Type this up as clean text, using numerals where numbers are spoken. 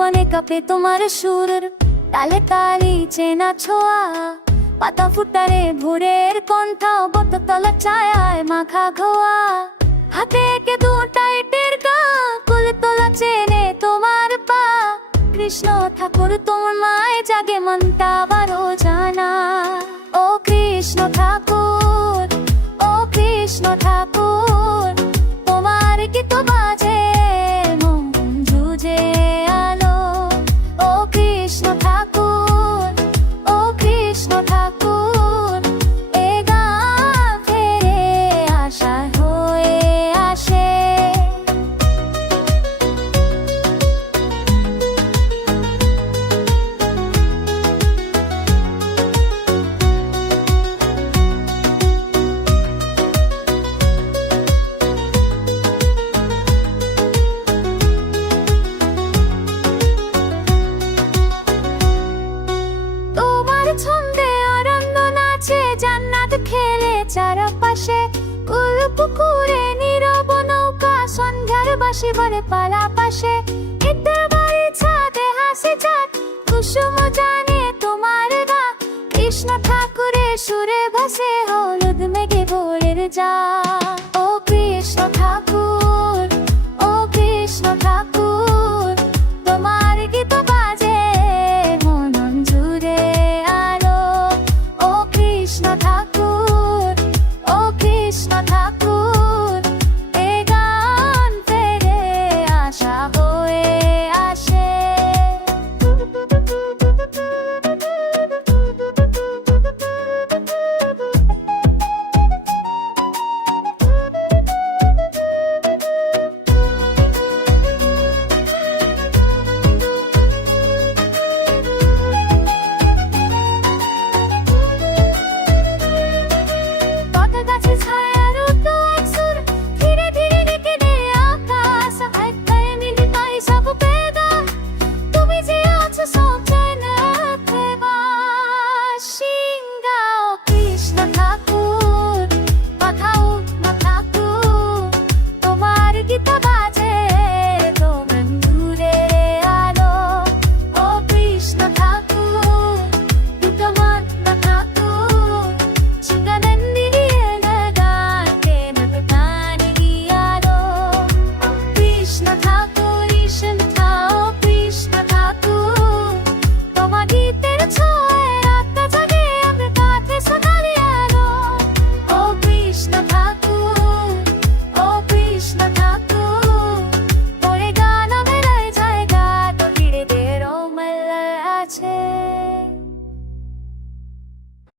ভুবনে কাঁপে তোমার সুর, তালে তালি চেনা ছোঁয়া, পাতা ফুটারে ভোরের কণ্ঠ, বটতলা ছায়ায় মাখা ঘোয়া। হাতে একে দুটাই টেরকা, কোলে তোলা চেনে তোমার পা। কৃষ্ণ ঠাকুর তোমার মায় জাগে মনটা বারো জানা। ও কৃষ্ণ ঠাকুর, ও কৃষ্ণ ঠাকুর, তোমার গীত বাজে মন জুজে আলো। ও কৃষ্ণ ঠাকুর, ও কৃষ্ণ ঠাকুর, এ গান ফিরে আশা হয়ে আসে। ছন্দে আনন্দ নাচে জান্নাত খেলে চারপাশে, কুল পুকুরে নীরব নৌকা, সন্ধ্যার বাঁশি বলে পালা পাশে। ঈদের বাড়ি ছাদে হাসি চাঁদ, কুসুম জানে তোমার ডাক। কৃষ্ণ ঠাকুরের সুরে ভাসে হলুদ মেঘে ভোরের যা।